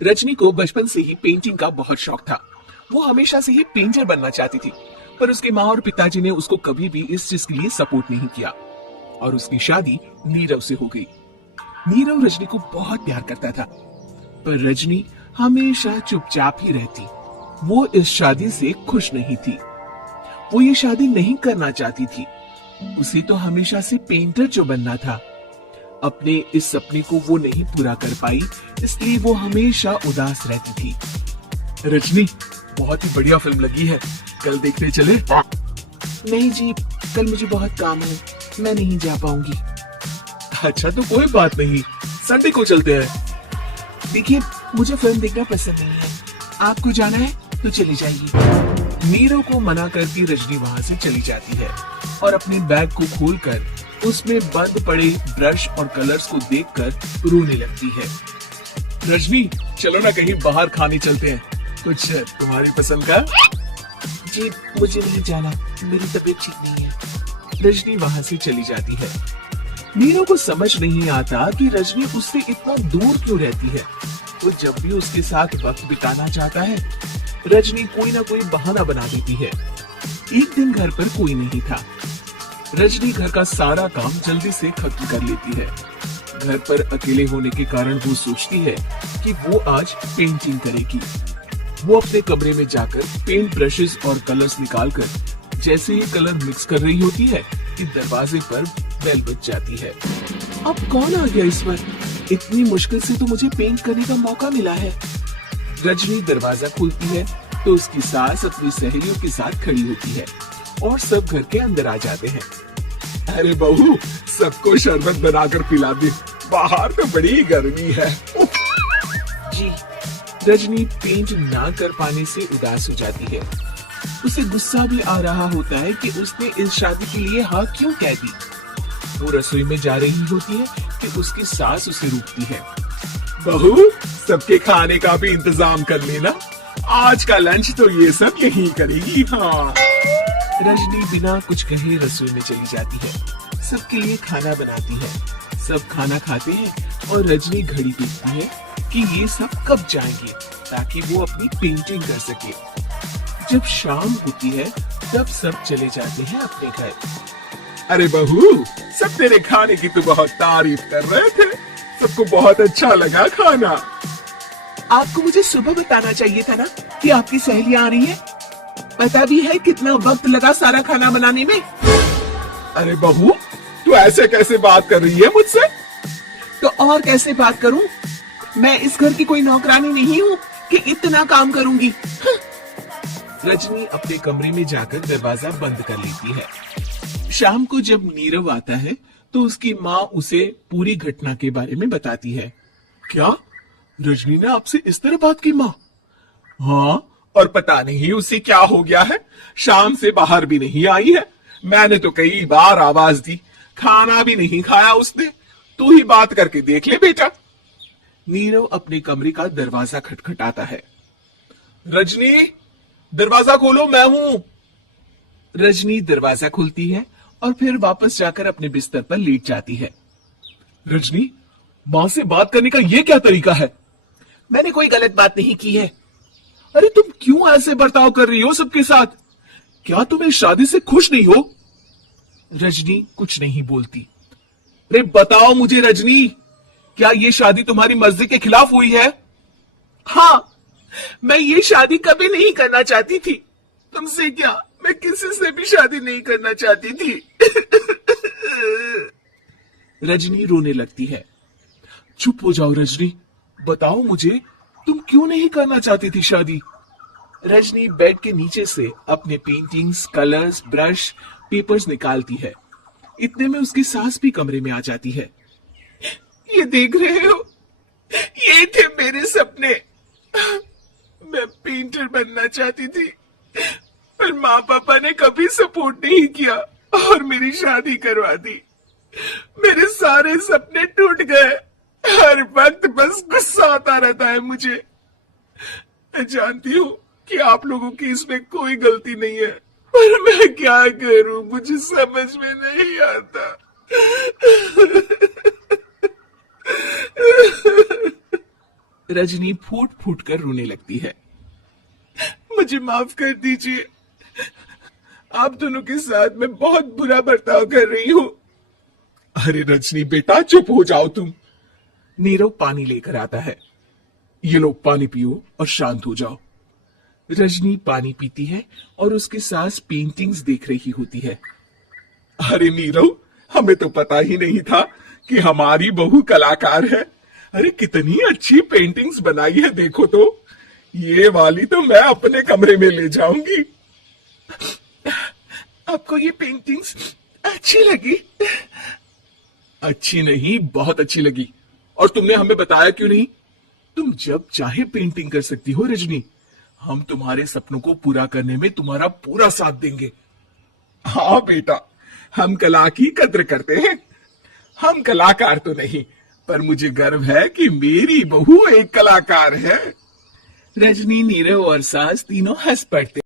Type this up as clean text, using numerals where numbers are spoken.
रजनी को बचपन से ही पेंटिंग का बहुत शौक था। वो हमेशा से ही पेंटर बनना चाहती थी, पर उसके माँ और पिताजी ने उसको कभी भी इस चीज के लिए सपोर्ट नहीं किया और उसकी शादी नीरव से हो गई। नीरव रजनी को बहुत प्यार करता था, पर रजनी हमेशा चुपचाप ही रहती। वो इस शादी से खुश नहीं थी। वो ये शादी नहीं करना चाहती थी। उसे तो हमेशा से पेंटर जो बनना था। अपने इस सपने को वो नहीं पूरा कर पाई, इसलिए वो हमेशा उदास रहती थी। रजनी, बहुत ही बढ़िया फिल्म लगी है, कल देखने चले? नहीं जी, कल मुझे बहुत काम है, मैं नहीं जा पाऊंगी। अच्छा तो कोई बात नहीं, संडे को चलते हैं। देखिए, मुझे फिल्म देखना पसंद नहीं है, आपको जाना है तो चली जाइए। नीरव को मना करती रजनी वहाँ से चली जाती है और अपने बैग को खोलकर उसमें बंद पड़े ब्रश और कलर्स को देखकर रोने लगती है। रजनी, चलो ना कहीं बाहर खाने चलते हैं, कुछ तुम्हारी पसंद का। जी मुझे नहीं जाना, मेरी तबीयत ठीक नहीं है। रजनी वहाँ से चली जाती है। नीरव को समझ नहीं आता कि रजनी उससे इतना दूर क्यों रहती है। वो जब भी उसके साथ वक्त बिताना चाहता है, रजनी कोई ना कोई बहाना बना देती है। एक दिन घर पर कोई नहीं था। रजनी घर का सारा काम जल्दी से खत्म कर लेती है। घर पर अकेले होने के कारण वो सोचती है कि वो आज पेंटिंग करेगी। वो अपने कमरे में जाकर पेंट ब्रशेस और कलर्स निकालकर जैसे ही कलर मिक्स कर रही होती है कि दरवाजे पर बेल बज जाती है। अब कौन आ गया इस वक्त? इतनी मुश्किल से तो मुझे पेंट करने का मौका मिला है। रजनी दरवाजा खोलती है तो उसकी सास अपनी सहेलियों के साथ खड़ी होती है और सब घर के अंदर आ जाते हैं। अरे बहू, सबको शरबत बनाकर पिला दे, बाहर तो बड़ी गर्मी है। जी। रजनी पेंट ना कर पाने से उदास हो जाती है। उसे गुस्सा भी आ रहा होता है कि उसने इस शादी के लिए हाँ क्यों कह दी। वो रसोई में जा रही होती है कि उसकी सास उसे रोकती है। बहू, सबके खाने का भी इंतजाम कर लेना, आज का लंच तो ये सब यही करेगी। हाँ। रजनी बिना कुछ कहे रसोई में चली जाती है, सबके लिए खाना बनाती है। सब खाना खाते हैं और रजनी घड़ी देखती है कि ये सब कब जाएंगे ताकि वो अपनी पेंटिंग कर सके। जब शाम होती है तब सब चले जाते हैं अपने घर। अरे बहू, सब तेरे खाने की तो बहुत तारीफ कर रहे थे, सबको बहुत अच्छा लगा खाना। आपको मुझे सुबह बताना चाहिए था ना कि आपकी सहेलियां आ रही है। पता भी है कितना वक्त लगा सारा खाना बनाने में। अरे बहू, तू ऐसे कैसे बात कर रही है मुझसे? तो और कैसे बात करूं? मैं इस घर की कोई नौकरानी नहीं हूँ कि इतना काम करूंगी। रजनी अपने कमरे में जाकर दरवाजा बंद कर लेती है। शाम को जब नीरव आता है तो उसकी माँ उसे पूरी घटना के बारे में बताती है। क्या रजनी ने आपसे इस तरह बात की माँ? हाँ, और पता नहीं उसे क्या हो गया है, शाम से बाहर भी नहीं आई है। मैंने तो कई बार आवाज दी, खाना भी नहीं खाया उसने। तू ही बात करके देख ले बेटा। नीरव अपने कमरे का दरवाजा खटखटाता है। रजनी, दरवाजा खोलो, मैं हूं। रजनी दरवाजा खोलती है और फिर वापस जाकर अपने बिस्तर पर लेट जाती है। रजनी, माँ से बात करने का ये क्या तरीका है? मैंने कोई गलत बात नहीं की है। अरे तुम क्यों ऐसे बर्ताव कर रही हो सबके साथ? क्या तुम इस शादी से खुश नहीं हो? रजनी कुछ नहीं बोलती। अरे बताओ मुझे रजनी, क्या ये शादी तुम्हारी मर्जी के खिलाफ हुई है? हाँ, मैं ये शादी कभी नहीं करना चाहती थी। तुमसे क्या, मैं किसी से भी शादी नहीं करना चाहती थी। रजनी रोने लगती है। चुप हो जाओ रजनी, बताओ मुझे, तुम क्यों नहीं करना चाहती थी शादी? रजनी बेड के नीचे से अपने पेंटिंग्स, कलर्स, ब्रश, पेपर्स निकालती है। इतने में उसकी सास भी कमरे में आ जाती है। ये देख रहे हो, ये थे मेरे सपने। मैं पेंटर बनना चाहती थी, पर माँ पापा ने कभी सपोर्ट नहीं किया और मेरी शादी करवा दी। मेरे सारे सपने टूट गए। हर वक्त बस गुस्सा आता रहता है मुझे। मैं जानती हूँ कि आप लोगों की इसमें कोई गलती नहीं है, पर मैं क्या करूं, मुझे समझ में नहीं आता। रजनी फूट फूट कर रोने लगती है। मुझे माफ कर दीजिए, आप दोनों के साथ मैं बहुत बुरा बर्ताव कर रही हूं। अरे रजनी बेटा चुप हो जाओ तुम। नीरव पानी लेकर आता है। ये लो पानी पियो और शांत हो जाओ। रजनी पानी पीती है और उसकी सास पेंटिंग्स देख रही होती है। अरे नीरव, हमें तो पता ही नहीं था कि हमारी बहू कलाकार है। अरे कितनी अच्छी पेंटिंग्स बनाई है, देखो तो। ये वाली तो मैं अपने कमरे में ले जाऊंगी। आपको ये पेंटिंग्स अच्छी लगी? अच्छी नहीं, बहुत अच्छी लगी। और तुमने हमें बताया क्यों नहीं? तुम जब चाहे पेंटिंग कर सकती हो रजनी। हम तुम्हारे सपनों को पूरा करने में तुम्हारा पूरा साथ देंगे। हाँ बेटा, हम कला की कद्र करते हैं। हम कलाकार तो नहीं, पर मुझे गर्व है कि मेरी बहू एक कलाकार है। रजनी, नीरव और सास तीनों हंस पड़ते।